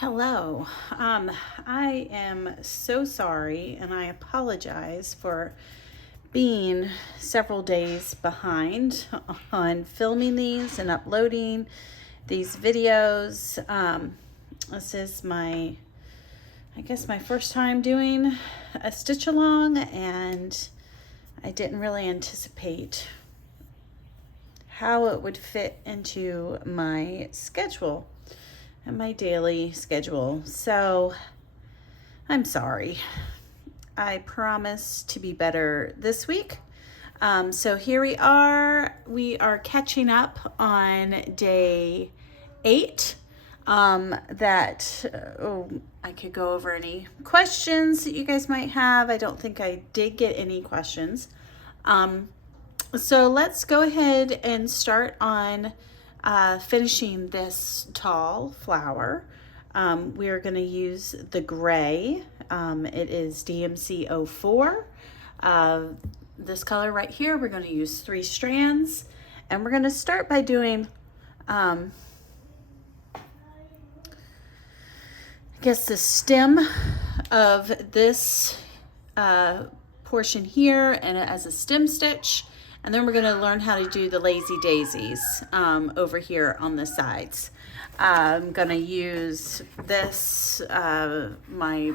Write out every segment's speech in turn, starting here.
Hello. I am so sorry and I apologize for being several days behind on filming these and uploading these videos. This is I guess my first time doing a stitch along, and I didn't really anticipate how it would fit into my schedule and my daily schedule. So I'm sorry. I promise to be better this week. So here we are. We are catching up on day 8. I could go over any questions that you guys might have. I don't think I did get any questions. So let's go ahead and start on finishing this tall flower. We are going to use the gray. It is DMC 04. This color right here, we're going to use 3 strands, and we're going to start by doing I guess the stem of this portion here, and as a stem stitch. And then we're going to learn how to do the lazy daisies over here on the sides. I'm going to use this, my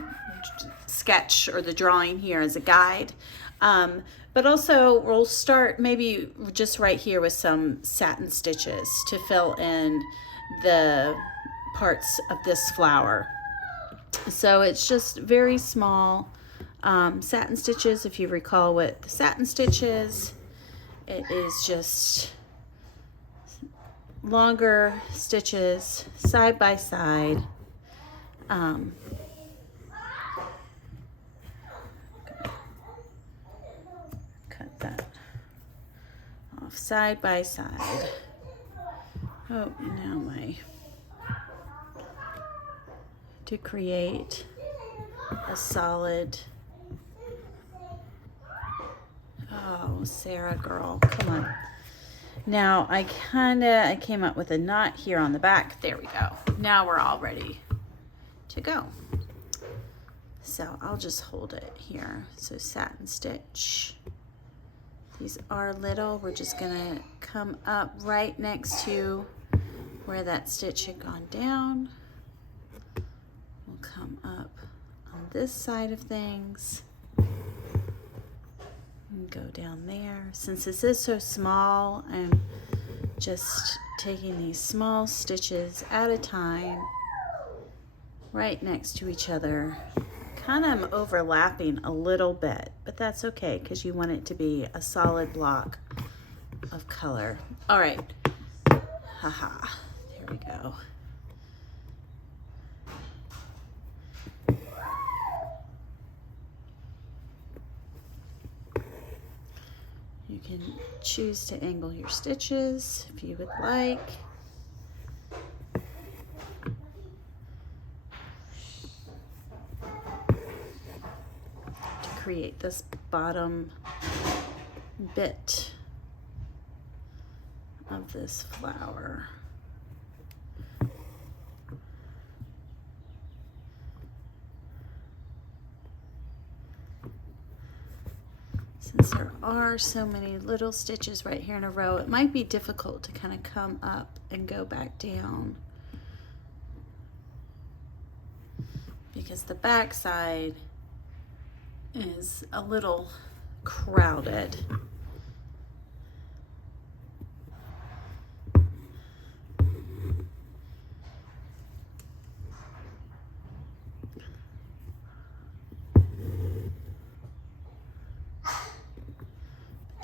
sketch or the drawing here, as a guide. But also we'll start maybe just right here with some satin stitches to fill in the parts of this flower. So it's just very small satin stitches. If you recall what the satin stitch is, it is just longer stitches side by side. Cut that off side by side. Oh, now to create a solid. Oh, Sarah girl, come on. Now I came up with a knot here on the back. There we go. Now we're all ready to go. So I'll just hold it here. So satin stitch. These are little. We're just gonna come up right next to where that stitch had gone down. We'll come up on this side of things. And go down there. Since this is so small, I'm just taking these small stitches at a time right next to each other. Kind of overlapping a little bit, but that's okay because you want it to be a solid block of color. All right. Haha. There we go. You can choose to angle your stitches if you would like. To create this bottom bit of this flower. Since there are so many little stitches right here in a row, it might be difficult to kind of come up and go back down because the back side is a little crowded.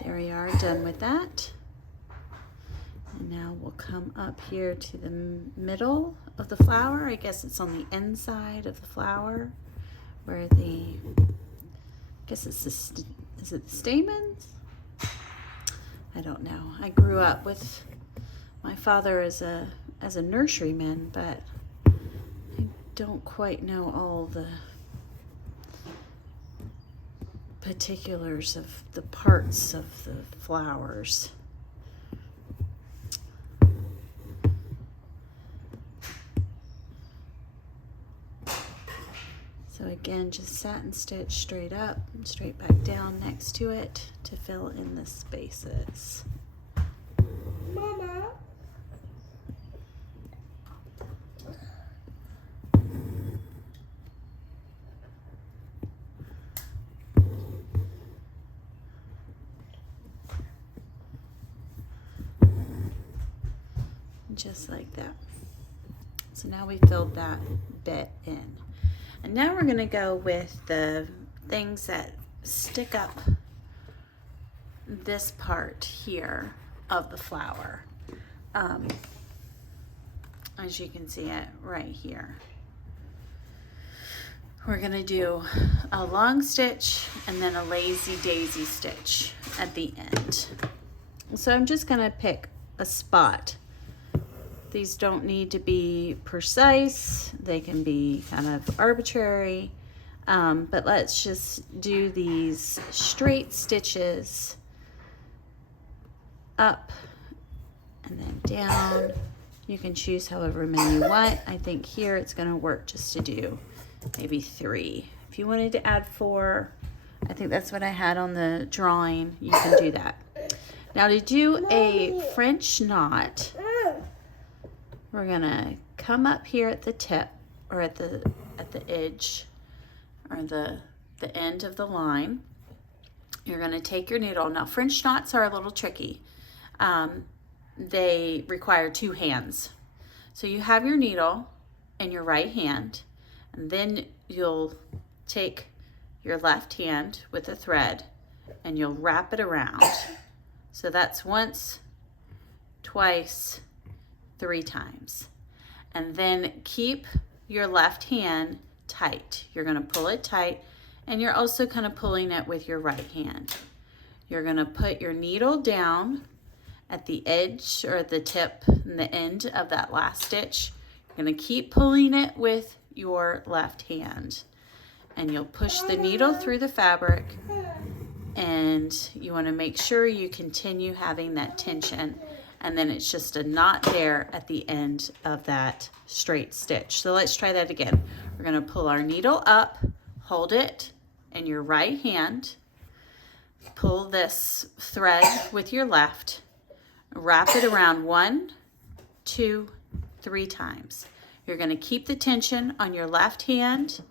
There we are, done with that. And now we'll come up here to the middle of the flower. I guess it's on the inside of the flower where I guess it's is it the stamens? I don't know. I grew up with my father as a nurseryman, but I don't quite know all the particulars of the parts of the flowers. So again, just satin stitch straight up, straight back down next to it to fill in the spaces. Mama. Just like that. So now we filled that bit in. And now we're going to go with the things that stick up this part here of the flower. As you can see it right here. We're going to do a long stitch and then a lazy daisy stitch at the end. So I'm just going to pick a spot. These don't need to be precise. They can be kind of arbitrary. But let's just do these straight stitches up and then down. You can choose however many you want. I think here it's going to work just to do maybe 3. If you wanted to add 4, I think that's what I had on the drawing. You can do that. Now to do a French knot, we're gonna come up here at the tip or at the edge or the end of the line. You're gonna take your needle. Now French knots are a little tricky. They require 2 hands. So you have your needle in your right hand, and then you'll take your left hand with a thread and you'll wrap it around. So that's once, twice, 3 times. And then keep your left hand tight. You're going to pull it tight, and you're also kind of pulling it with your right hand. You're going to put your needle down at the edge or at the tip and the end of that last stitch. You're going to keep pulling it with your left hand, and you'll push the needle through the fabric, and you want to make sure you continue having that tension. And then it's just a knot there at the end of that straight stitch. So let's try that again. We're going to pull our needle up, hold it in your right hand, pull this thread with your left, wrap it around 1, 2, 3 times. You're going to keep the tension on your left hand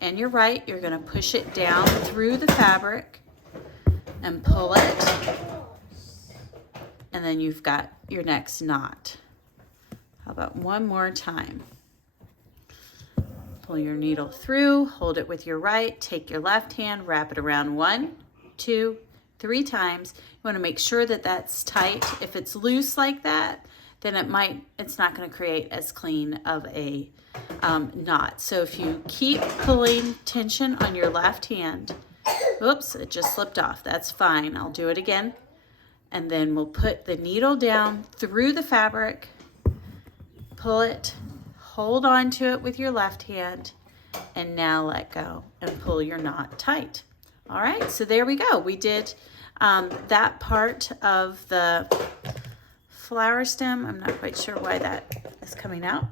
and your right. You're going to push it down through the fabric and pull it. And then you've got your next knot. How about one more time? Pull your needle through, hold it with your right, take your left hand, wrap it around 1, 2, 3 times. You want to make sure that that's tight. If it's loose like that, then it's not going to create as clean of a knot. So if you keep pulling tension on your left hand, oops, it just slipped off. That's fine. I'll do it again. And then we'll put the needle down through the fabric, pull it, hold on to it with your left hand, and now let go and pull your knot tight. All right, so there we go. We did that part of the flower stem. I'm not quite sure why that is coming out.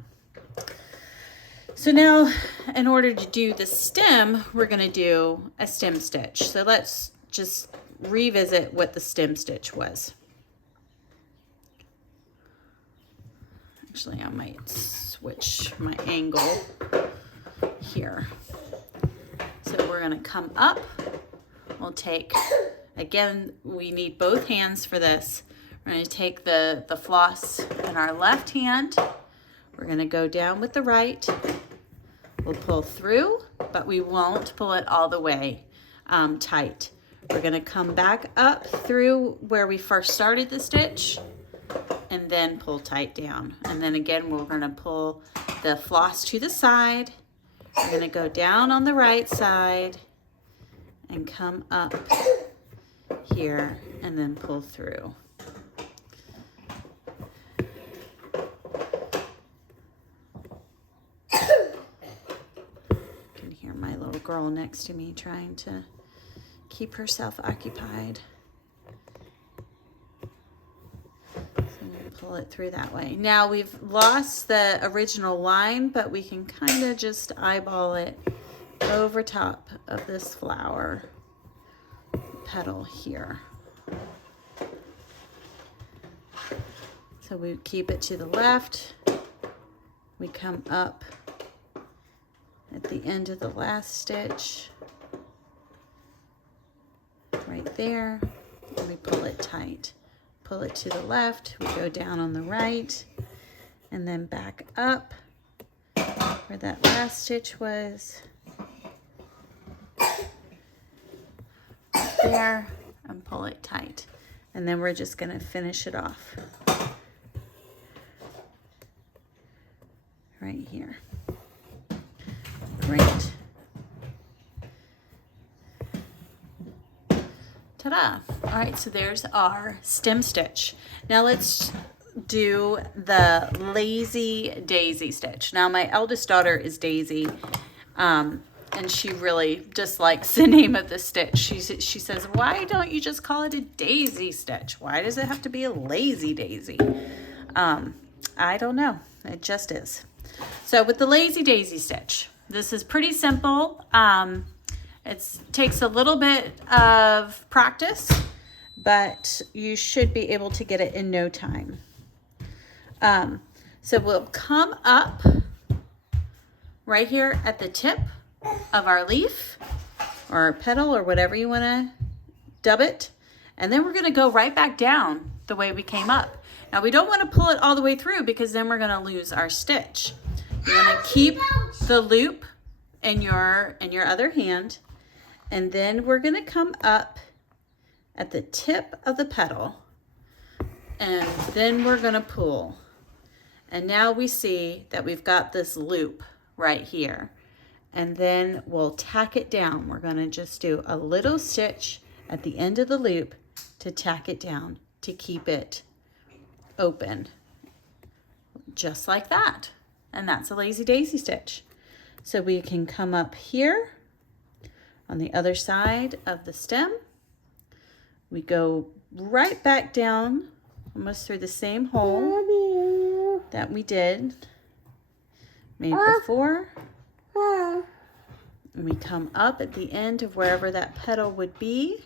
So now, in order to do the stem, we're going to do a stem stitch. So let's just revisit what the stem stitch was. Actually, I might switch my angle here. So we're going to come up. We'll take, again, we need both hands for this. We're going to take the floss in our left hand. We're going to go down with the right. We'll pull through, but we won't pull it all the way tight. We're going to come back up through where we first started the stitch and then pull tight down. And then again, we're going to pull the floss to the side. We're going to go down on the right side and come up here and then pull through. You can hear my little girl next to me trying to keep herself occupied. So we'll pull it through that way. Now we've lost the original line, but we can kind of just eyeball it over top of this flower petal here. So we keep it to the left. We come up at the end of the last stitch, right there, and we pull it tight. Pull it to the left, we go down on the right, and then back up where that last stitch was. Right there, and pull it tight. And then we're just gonna finish it off. Right here. Great. Ta-da. All right, so there's our stem stitch. Now let's do the lazy daisy stitch. Now my eldest daughter is Daisy, and she really dislikes the name of the stitch. She says, why don't you just call it a daisy stitch? Why does it have to be a lazy daisy? I don't know. It just is. So with the lazy daisy stitch, this is pretty simple. It takes a little bit of practice, but you should be able to get it in no time. So we'll come up right here at the tip of our leaf or our petal or whatever you want to dub it. And then we're going to go right back down the way we came up. Now we don't want to pull it all the way through because then we're going to lose our stitch. You want to keep the loop in your other hand, and then we're going to come up at the tip of the petal, and then we're going to pull. And now we see that we've got this loop right here, and then we'll tack it down. We're going to just do a little stitch at the end of the loop to tack it down to keep it open, just like that. And that's a lazy daisy stitch. So we can come up here on the other side of the stem. We go right back down, almost through the same hole that we made before. And we come up at the end of wherever that petal would be,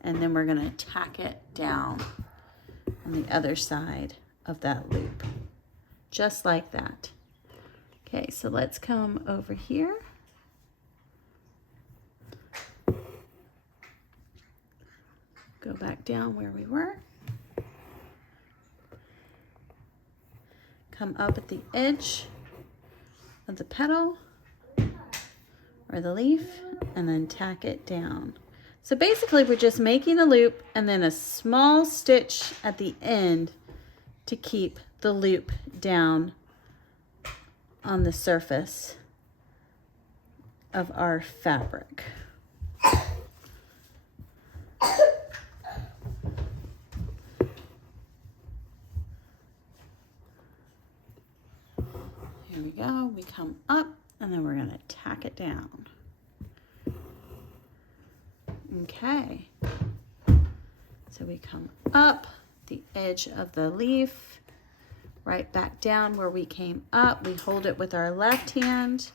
and then we're going to tack it down on the other side of that loop, just like that. Okay, so let's come over here. Go back down where we were. Come up at the edge of the petal or the leaf and then tack it down. So basically we're just making a loop and then a small stitch at the end to keep the loop down on the surface of our fabric. Here we go. We come up and then we're going to tack it down. Okay. So we come up the edge of the leaf, right back down where we came up. We hold it with our left hand,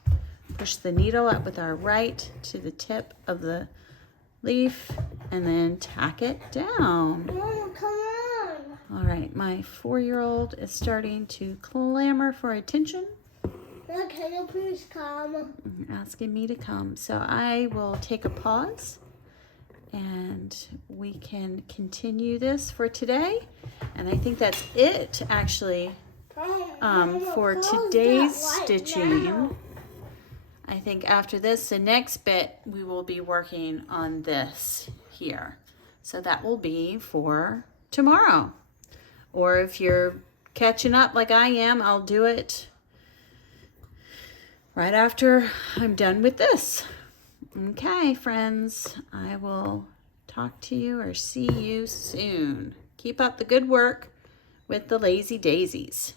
push the needle up with our right to the tip of the leaf, and then tack it down. Mama, come on. All right, my 4-year-old is starting to clamor for attention. Can you please come? Asking me to come. So I will take a pause and we can continue this for today. And I think that's it actually for today's stitching. I think after this, the next bit, we will be working on this here. So that will be for tomorrow. Or if you're catching up like I am, I'll do it right after I'm done with this. Okay, friends, I will talk to you or see you soon. Keep up the good work with the lazy daisies.